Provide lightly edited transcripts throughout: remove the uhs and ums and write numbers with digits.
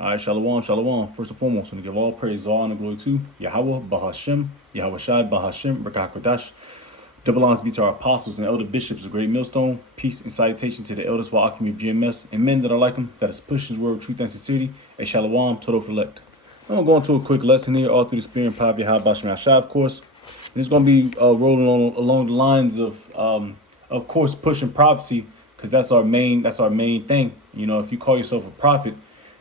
All right, shalom, shalom. First and foremost, I want to give all praise, all honor, glory to Yahweh, Bahashem, Yahweh Shad, Bahashem, Rekah Kodash. Double honors be to our apostles and elder bishops of Great Millstone. Peace and salutation to the elders of Alchemy of GMS and men that are like them, that is pushing his word of truth and sincerity. A shalom, total elect. I'm going to go into a quick lesson here, all through the spirit and power of Yahweh Bashem Yahshua, of course. And it's going to be rolling on along the lines of course, pushing prophecy, because that's our main thing. You know, if you call yourself a prophet,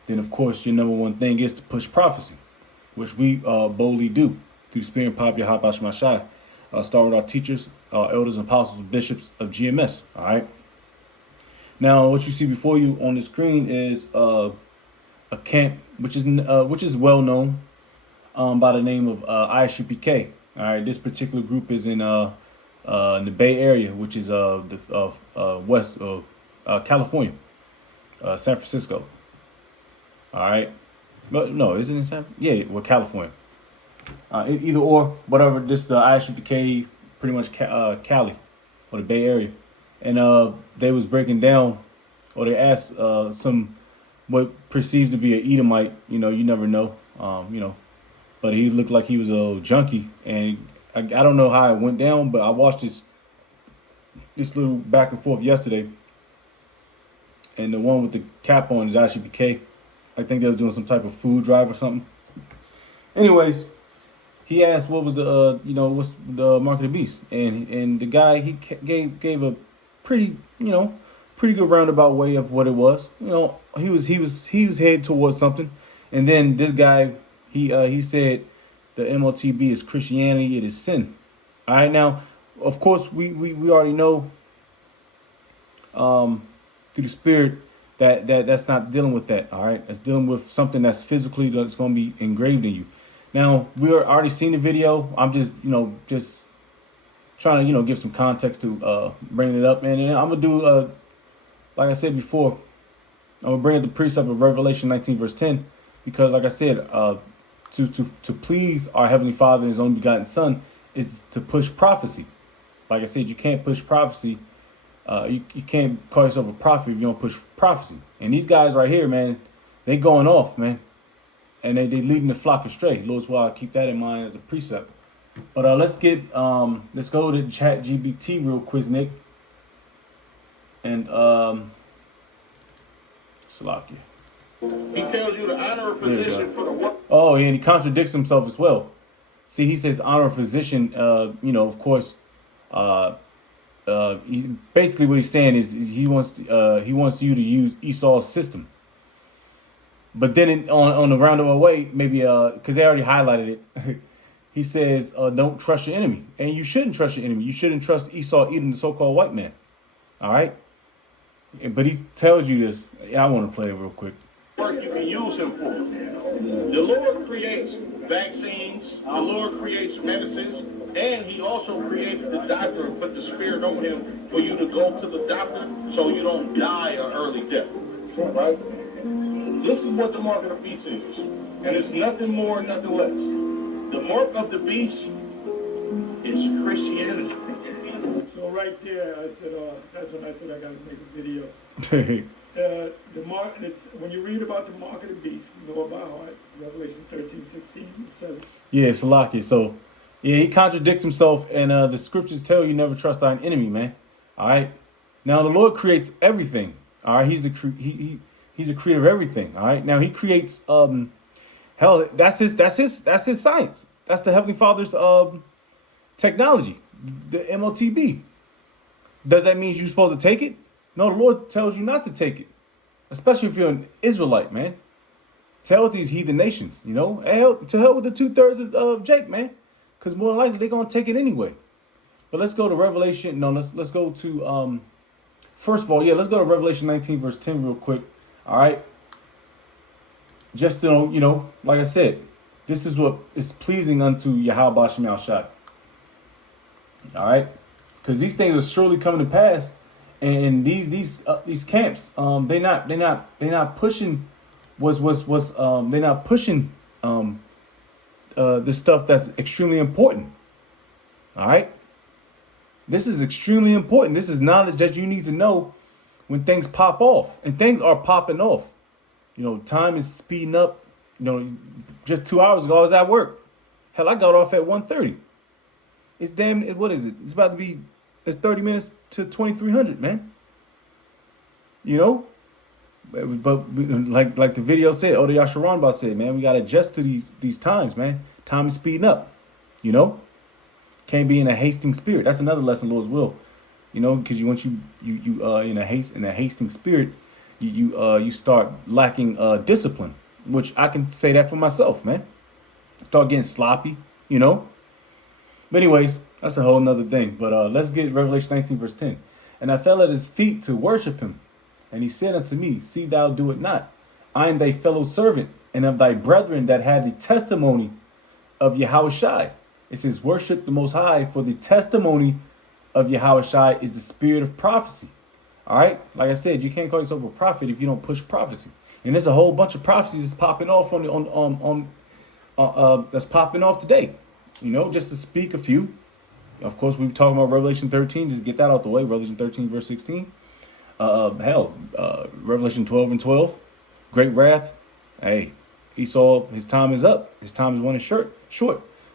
then of course your number one thing is to push prophecy, which we boldly do through the spirit and power of Yahweh Bashem Yahshua. Start with our teachers, elders, and apostles, and bishops of GMS. All right. Now, what you see before you on the screen is a camp, which is well known by the name of ISUPK. All right. This particular group is in the Bay Area, which is the West California, San Francisco. All right. But no, isn't it San? Yeah, well, California. Either or, whatever. This ISUPK, pretty much Cali or the Bay Area, and they was breaking down, or they asked some what perceived to be an Edomite. You know, you never know. But he looked like he was a junkie, and I don't know how it went down, but I watched this little back and forth yesterday, and the one with the cap on is ISUPK. I think they was doing some type of food drive or something. Anyways. He asked what was the what's the mark of the beast, and the guy he gave a pretty pretty good roundabout way of what it was. You know, he was headed towards something, and then this guy he said the Motb is Christianity, it is sin. All right, now of course we already know through the spirit that's not dealing with that. All right, it's dealing with something that's physically that's going to be engraved in you. Now, we are already seen the video. I'm just, just trying to, give some context to bring it up. And I'm going to do, like I said before, I'm going to bring up the precept of Revelation 19, verse 10. Because, like I said, to please our Heavenly Father and His only begotten Son is to push prophecy. Like I said, you can't push prophecy. You can't call yourself a prophet if you don't push prophecy. And these guys right here, man, they going off, man. And they leading the flock astray. Lord's why I keep that in mind as a precept. But let's go to Chat GBT real quick, Nick. And Salakia. He tells you to honor a physician for the work. Oh, and he contradicts himself as well. See, he says honor a physician. Of course. Basically, what he's saying is he wants you to use Esau's system. But then on the roundabout way, maybe because they already highlighted it, he says, don't trust your enemy. And you shouldn't trust your enemy. You shouldn't trust Esau eating the so-called white man. All right? But he tells you this. Yeah, I want to play it real quick. Work you can use him for. The Lord creates vaccines. The Lord creates medicines. And he also created the doctor and put the spirit on him for you to go to the doctor so you don't die an early death. Right? This is what the mark of the beast is. And it's nothing more, nothing less. The mark of the beast is Christianity. So right there, I said, that's when I said I got to make a video. The mark, when you read about the mark of the beast, you know about it, Revelation 13, 16, 7. Yeah, Salakia. So, yeah, he contradicts himself, and the scriptures tell you never trust thine enemy, man. All right? Now, the Lord creates everything. All right? He's the creator of everything. All right. Now he creates hell. That's his science. That's the Heavenly Father's technology. The Motb. Does that mean you're supposed to take it? No, the Lord tells you not to take it. Especially if you're an Israelite, man. To hell with these heathen nations, to hell with the 2/3 of Jake, man. Because more than likely they're gonna take it anyway. But let's go to Revelation. No, let's go to first of all, let's go to Revelation 19, verse 10 real quick. All right. Just to like I said, this is what is pleasing unto Yahweh Bashem Yahshua. All right, because these things are surely coming to pass, and these camps, they're not pushing they're not pushing the stuff that's extremely important. All right, this is extremely important. This is knowledge that you need to know when things pop off, and things are popping off. Time is speeding up. Just 2 hours ago I was at work. Hell, I got off at 1:30. It's what is it? It's about to be, it's 30 minutes to 2300, man. But like the video said, Oda Yasharanba said, man, we got to adjust to these times, man. Time is speeding up, you know? Can't be in a hasting spirit. That's another lesson, Lord's will. Because once you in a hasting spirit, you start lacking discipline, which I can say that for myself, man. Start getting sloppy, But anyways, that's a whole nother thing. But let's get Revelation 19, verse 10. And I fell at his feet to worship him. And he said unto me, see thou do it not. I am thy fellow servant and of thy brethren that had the testimony of Yahushai. It says, worship the Most High, for the testimony of Yahushai is the spirit of prophecy. All right? Like I said, you can't call yourself a prophet if you don't push prophecy. And there's a whole bunch of prophecies that's popping off that's popping off today. Just to speak a few. Of course, we were talking about Revelation 13. Just get that out the way. Revelation 13, verse 16. Revelation 12 and 12. Great wrath. Hey, Esau, his time is up. His time is running short.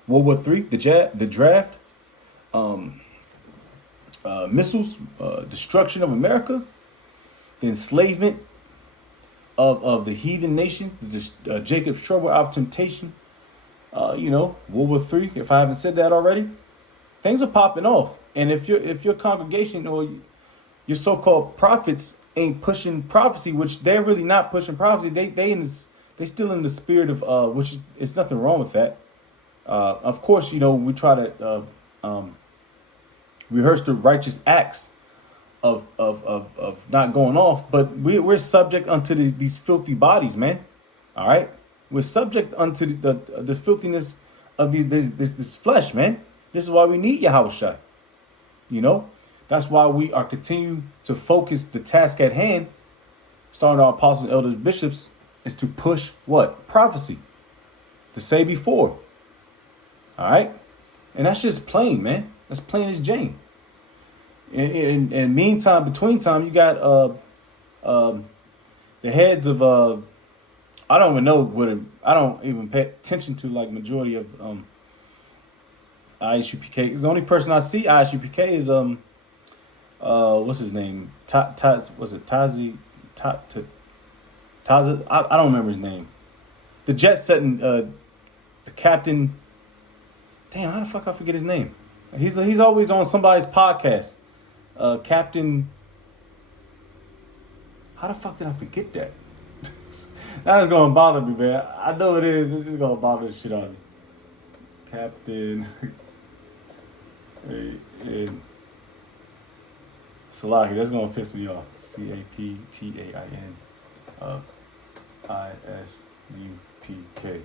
World War III, the draft, missiles, destruction of America, the enslavement of the heathen nation, Jacob's trouble out of temptation, World War III, if I haven't said that already. Things are popping off. And if your congregation or your so-called prophets ain't pushing prophecy, which they're really not pushing prophecy, they still in the spirit of which is nothing wrong with that. Of course, we try to rehearse the righteous acts of not going off, but we're subject unto these filthy bodies, man. All right, we're subject unto the filthiness of this flesh, man. This is why we need Yahushua. That's why we are continue to focus the task at hand, starting our apostles, elders, bishops, is to push what? Prophecy. To say before. All right? And that's just plain, man. That's plain as Jane. And meantime, between time, you got the heads of I don't even know I don't even pay attention to like majority of ISUPK. The only person I see ISUPK is what's his name? Was it Tazi? Taza? I don't remember his name. The jet setting the captain. Damn, how the fuck I forget his name? He's always on somebody's podcast. Captain. How the fuck did I forget that? That is gonna bother me, man. I know it is. It's just gonna bother the shit out of me. Captain. Salahi, that's gonna piss me off. CAPTAIN ISUPK.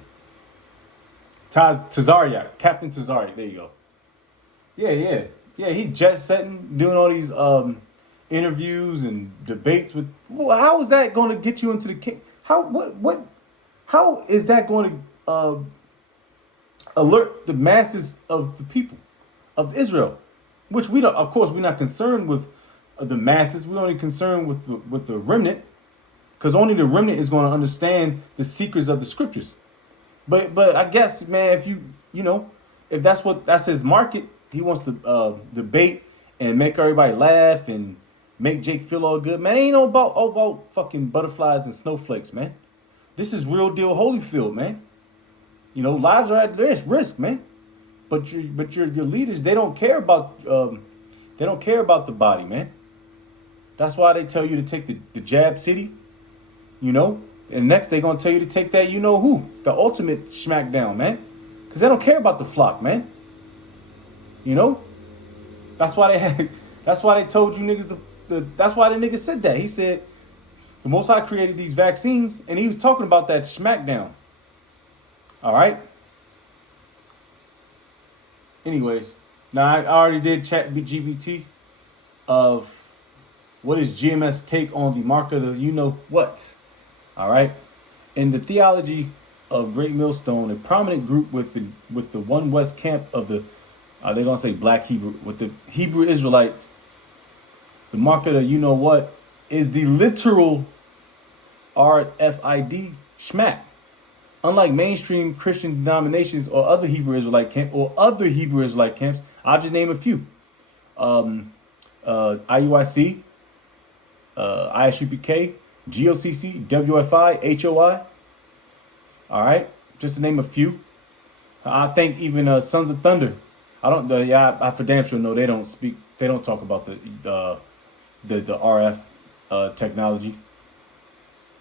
Tazariak, Captain Tazariak. There you go. Yeah. He's jet setting, doing all these interviews and debates with. Well, how is that going to get you into the king? How is that going to alert the masses of the people of Israel? Which we don't. Of course, we're not concerned with the masses. We're only concerned with the remnant, because only the remnant is going to understand the secrets of the scriptures. But I guess, man, if if that's his market, he wants to debate and make everybody laugh and make Jake feel all good, man. It ain't no about fucking butterflies and snowflakes, man. This is real deal Holyfield, man. Lives are at risk, man. But your leaders, they don't care about the body, man. That's why they tell you to take the jab city, and next they're gonna tell you to take that who, the ultimate smackdown, man. Because they don't care about the flock, man. That's why they told you niggas that's why the nigga said that. He said the Most High created these vaccines, and he was talking about that smackdown. All right. Anyways, now I already did chat GBT of what is GMS take on the mark of the what. All right. In the theology of Great Millstone, a prominent group with the One West camp of the they're gonna say Black Hebrew, with the Hebrew Israelites, the mark of the what is the literal RFID, Shmak. Unlike mainstream Christian denominations or other Hebrew Israelite camps, I'll just name a few. IUIC, ISUPK, GOCC, WFI, HOI. All right, just to name a few. I think even Sons of Thunder. I don't. I for damn sure know they don't speak. They don't talk about the RF technology.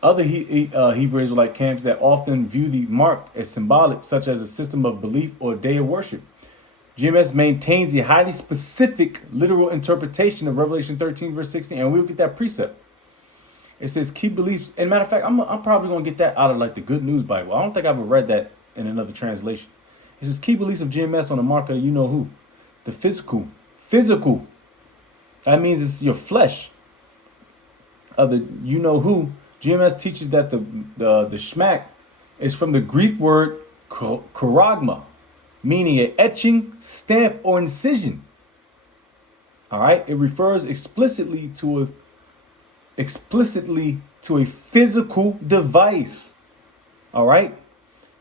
Other Hebrew Israelite camps that often view the mark as symbolic, such as a system of belief or a day of worship. GMS maintains a highly specific literal interpretation of Revelation 13, verse 16, and we'll get that precept. It says key beliefs. And matter of fact, I'm probably gonna get that out of like the Good News Bible. I don't think I've ever read that in another translation. It says key beliefs of GMS on the mark of you know who, the physical. That means it's your flesh. Of the you know who. GMS teaches that the shmak is from the Greek word charagma, meaning an etching, stamp, or incision. All right, it refers explicitly to a physical device. All right,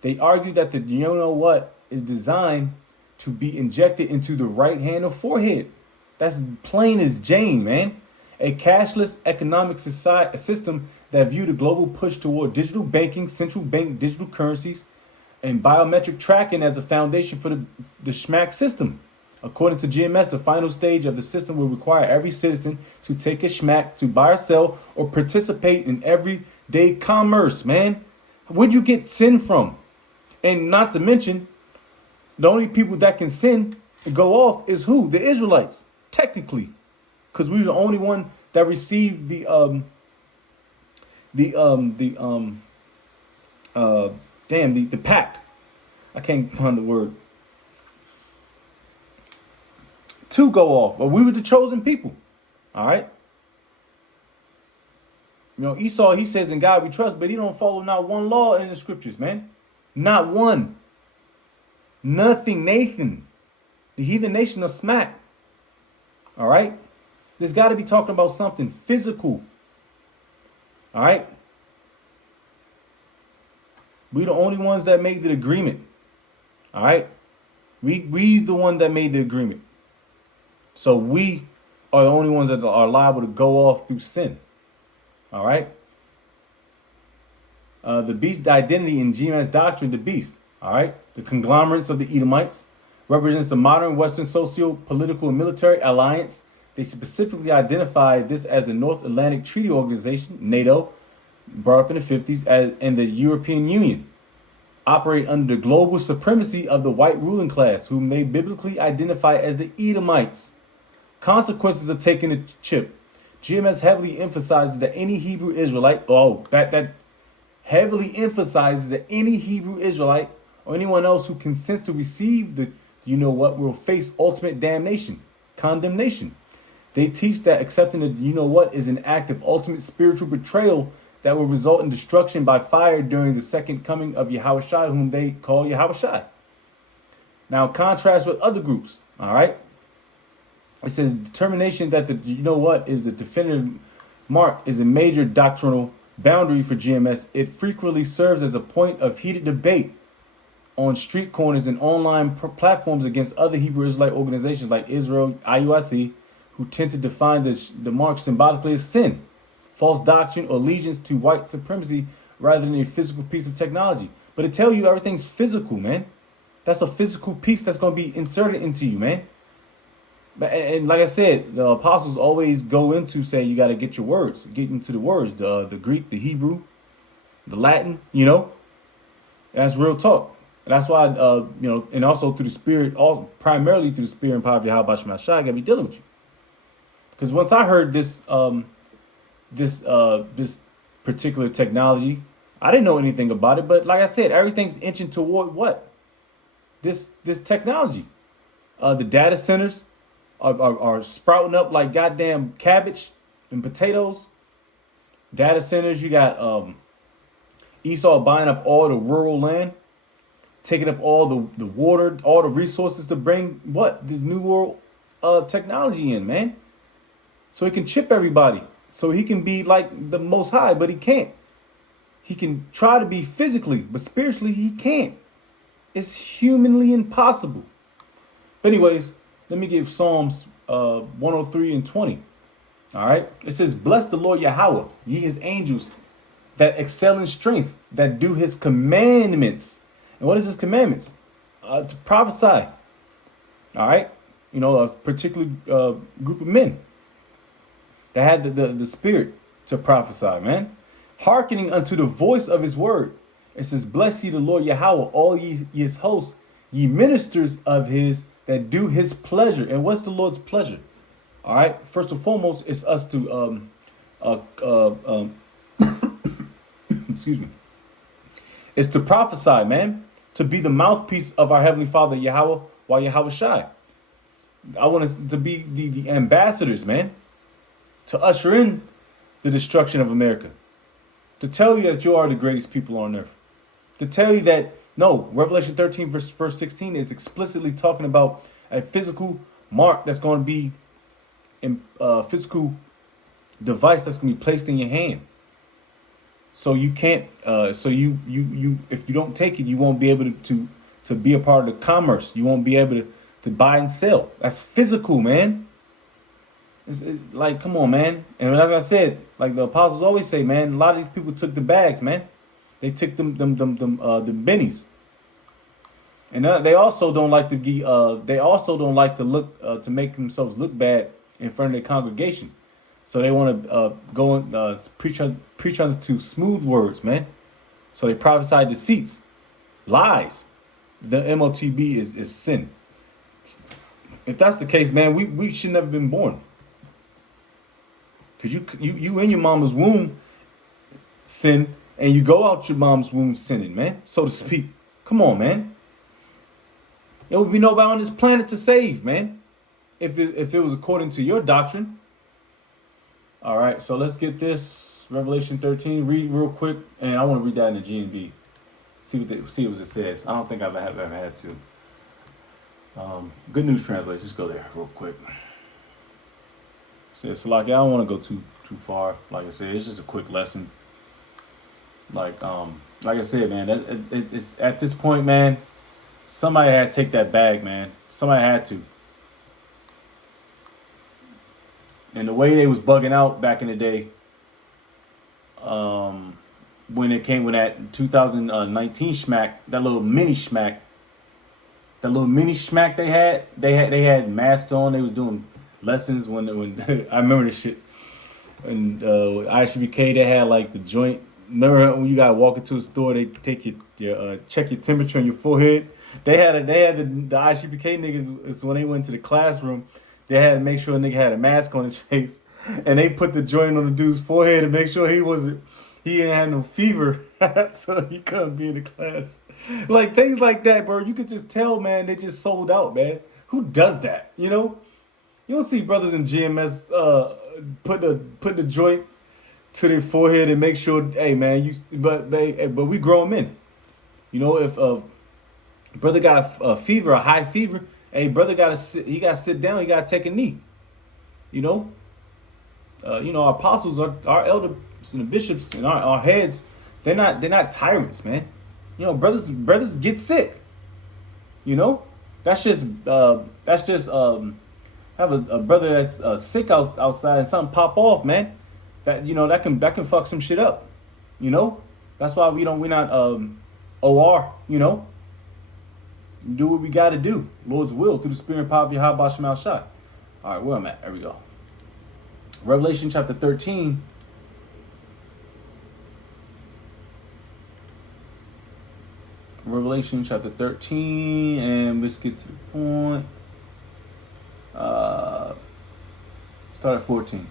they argue that the you know what is designed to be injected into the right hand or forehead. That's plain as Jane, man. A cashless economic system that view the global push toward digital banking, central bank digital currencies, and biometric tracking as the foundation for the SHMAC system. According to GMS, the final stage of the system will require every citizen to take a SHMAC to buy or sell or participate in everyday commerce, man. Where'd you get sin from? And not to mention, the only people that can sin and go off is who? The Israelites, technically. Because we were the only one that received the pact. I can't find the word. To go off. But we were the chosen people. All right. You know, Esau, he says in God we trust, but he don't follow not one law in the scriptures, man. Not one. Nothing, Nathan. The heathen nation of smack. All right. There's got to be talking about something physical. All right. We the only ones that made the agreement. All right. We's the one that made the agreement. So we are the only ones that are liable to go off through sin. All right. The beast identity in GMS doctrine, the beast. All right. The conglomerates of the Edomites represents the modern Western socio-political and military alliance. They specifically identified this as the North Atlantic Treaty Organization, NATO, brought up in the 50s, and the European Union, operate under the global supremacy of the white ruling class, whom they biblically identify as the Edomites. Consequences of taking the chip. GMS heavily emphasizes that any Hebrew Israelite, or anyone else who consents to receive the, you know what, will face ultimate condemnation. They teach that accepting the you know what is an act of ultimate spiritual betrayal that will result in destruction by fire during the second coming of Yahushua, whom they call Yahushua. Now, contrast with other groups, all right? It says determination that the you know what is the definitive mark is a major doctrinal boundary for GMS. It frequently serves as a point of heated debate on street corners and online platforms against other Hebrew Israelite organizations like Israel, IUIC, who tend to define the mark symbolically as sin, false doctrine, or allegiance to white supremacy rather than a physical piece of technology. But it tell you everything's physical, man. That's a physical piece that's going to be inserted into you, man. And like I said, the apostles always go into saying you got to get your words, get into the words, the Greek, the Hebrew, the Latin, you know. That's real talk. And that's why, and also through the Spirit, primarily through the Spirit and power of Yahweh Shema Shai, I got to be dealing with you. Because once I heard this particular technology, I didn't know anything about it. But like I said, everything's inching toward what? This technology. The data centers are sprouting up like goddamn cabbage and potatoes. Data centers, you got Esau buying up all the rural land, taking up all the water, all the resources to bring what? This new world technology in, man. So he can chip everybody. So he can be like the Most High, but he can't. He can try to be physically, but spiritually he can't. It's humanly impossible. But anyways, let me give Psalms 103 and 20. All right. It says, bless the Lord Yahweh, ye his angels that excel in strength, that do his commandments. And what is his commandments? To prophesy. All right. A particular group of men that had the spirit to prophesy, man. Hearkening unto the voice of his word. It says, bless ye the Lord Yahweh, all ye his hosts, ye ministers of his that do his pleasure. And what's the Lord's pleasure? All right. First and foremost, it's us to excuse me. It's to prophesy, man. To be the mouthpiece of our Heavenly Father, Yahweh, while Yahweh Shai. I want us to be the ambassadors, man. To usher in the destruction of America. To tell you that you are the greatest people on earth. To tell you that, no, Revelation 13, verse 16 is explicitly talking about a physical mark that's going to be a physical device that's going to be placed in your hand. So you can't, if you don't take it, you won't be able to be a part of the commerce. You won't be able to buy and sell. That's physical, man. Like, come on, man. And like I said, like the apostles always say, man, a lot of these people took the bags, man. They took the bennies. And they also don't like to look, to make themselves look bad in front of their congregation. So they want to go and preach unto smooth words, man. So they prophesy deceits, lies. The Motb is sin. If that's the case, man, we should never been born. Because you in your mama's womb sin, and you go out your mom's womb sinning, man, so to speak. Come on, man. There would be nobody on this planet to save, man, if it was according to your doctrine. All right, so let's get this Revelation 13. Read real quick, and I want to read that in the GNB. See what it says. I don't think I've ever had to. Good News Translation. Let's go there real quick. Says, Salaki, I don't want to go too far. Like I said, it's just a quick lesson. Like I said, man, it's at this point, man. Somebody had to take that bag, man. Somebody had to. And the way they was bugging out back in the day, when that 2019 smack, that little mini smack they had masks on. They was doing lessons when I remember this shit. And ISBK, they had like the joint. Remember when you gotta walk into a store, they take your check your temperature on your forehead. They had the ISBK niggas. It's when they went to the classroom. They had to make sure a nigga had a mask on his face, and they put the joint on the dude's forehead to make sure he didn't have no fever, so he couldn't be in the class. Like things like that, bro. You could just tell, man. They just sold out, man. Who does that? You don't see brothers in GMS put the joint to their forehead and make sure, hey, man. But we grown men. If brother got a fever, a high fever. Hey, brother gotta sit down. He gotta take a knee. Our apostles, our elders and the bishops and our heads, they're not tyrants, man. Brothers get sick. That's just have a brother that's sick outside and something pop off, man. That can fuck some shit up. That's why we're not OR. Do what we got to do. Lord's will through the spirit and power of Yahweh Shema Shai. All right, where I'm at. There we go. Revelation chapter 13. Revelation chapter 13, and let's get to the point. Start at 14.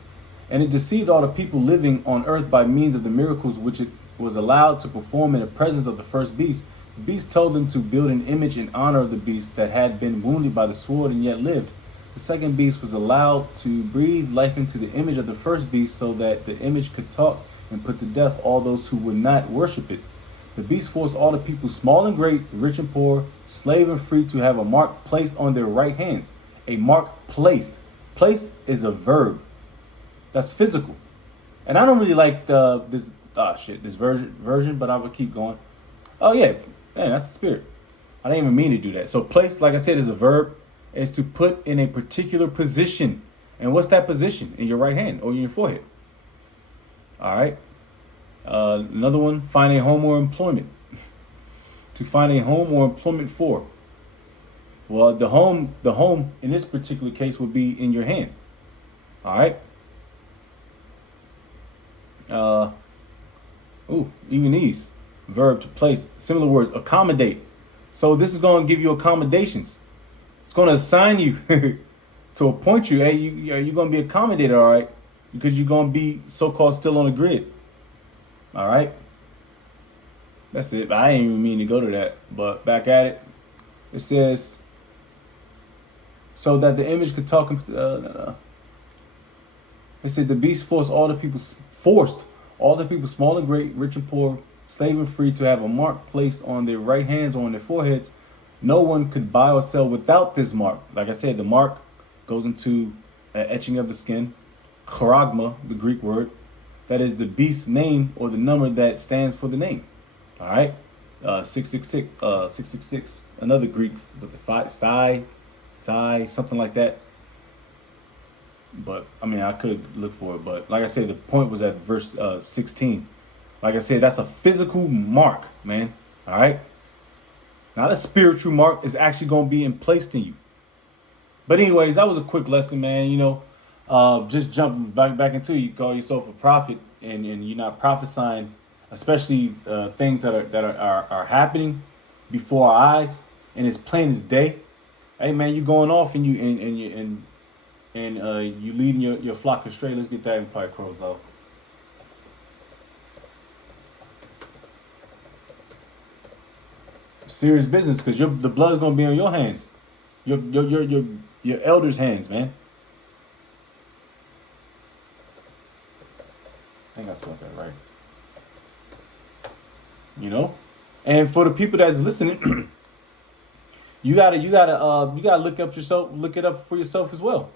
And it deceived all the people living on earth by means of the miracles which it was allowed to perform in the presence of the first beast. The beast told them to build an image in honor of the beast that had been wounded by the sword and yet lived. The second beast was allowed to breathe life into the image of the first beast so that the image could talk and put to death all those who would not worship it. The beast forced all the people, small and great, rich and poor, slave and free, to have a mark placed on their right hands. A mark placed. Placed is a verb. That's physical. And I don't really like this this version, but I would keep going. Oh yeah, man, that's the spirit. I didn't even mean to do that. So place, like I said, is a verb. Is to put in a particular position. And what's that position? In your right hand or in your forehead. All right. Another one, find a home or employment. To find a home or employment for. Well, the home in this particular case would be in your hand. All right. Even these verb to place, similar words, accommodate. So this is going to give you accommodations. It's going to assign you to appoint you. Hey, you're going to be accommodated, all right, because you're going to be so-called still on the grid. All right. That's it. I didn't even mean to go to that, but back at it. It says, so that the image could talk. It said the beast forced all the people, small and great, rich and poor, slave and free, to have a mark placed on their right hands or on their foreheads. No one could buy or sell without this mark. Like I said, the mark goes into etching of the skin. Charagma, the Greek word, that is the beast's name or the number that stands for the name. All right, 666, 666. Another Greek with the psi, something like that. But I mean, I could look for it. But like I said, the point was at verse 16. Like I said, that's a physical mark, man. All right. Not a spiritual mark. It's actually going to be placed in you. But anyways, that was a quick lesson, man. You know, just jumping back into it, you call yourself a prophet, and you're not prophesying, especially things that are happening before our eyes, and it's plain as day. Hey, man, you going off and you leading your flock astray. Let's get that and probably close out. Serious business, because the blood is gonna be on your hands, your elders' hands, man. I think I spelled that right. You know, and for the people that's listening, you gotta look it up for yourself as well.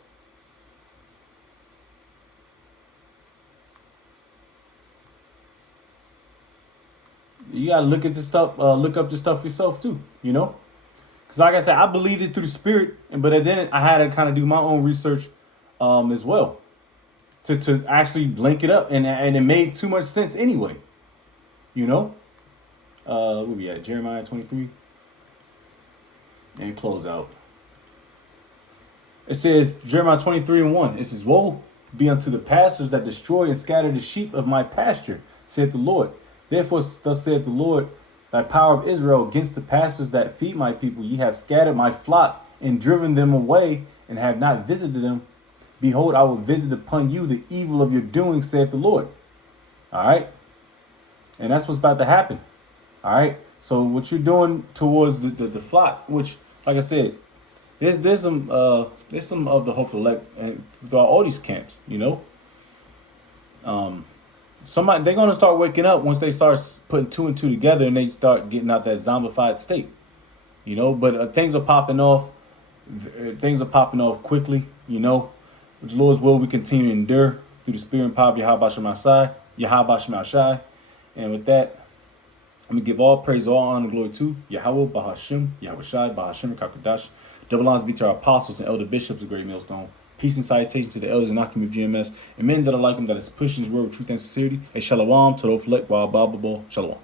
You gotta look at this stuff, look up this stuff yourself too, you know? Because like I said, I believed it through the spirit, but then I had to kind of do my own research as well to actually link it up, and it made too much sense anyway, you know? Where we at? Jeremiah 23. And close out. It says, Jeremiah 23:1. It says, woe be unto the pastors that destroy and scatter the sheep of my pasture, saith the Lord. Therefore, thus saith the Lord, thy power of Israel, against the pastors that feed my people. Ye have scattered my flock and driven them away, and have not visited them. Behold, I will visit upon you the evil of your doing, saith the Lord. All right. And that's what's about to happen. All right. So what you're doing towards the flock, which, like I said, there's some of the hopeful elect and throughout all these camps, you know. They're gonna start waking up once they start putting two and two together, and they start getting out that zombified state, you know. But things are popping off. Things are popping off quickly, you know. With the Lord's will, we continue to endure through the spirit and power of Yahweh Shem Shai. And with that, I'm gonna give all praise, all honor, and glory to Yahweh Bahashim, Yahweh Shai, Bahashim Kakadash. Double honors be to our apostles and elder bishops of Great Millstone. Peace and salutation to the elders and Akim of GMS, and men that are like them, that is pushing his word with truth and sincerity. A shalom to the Shalom.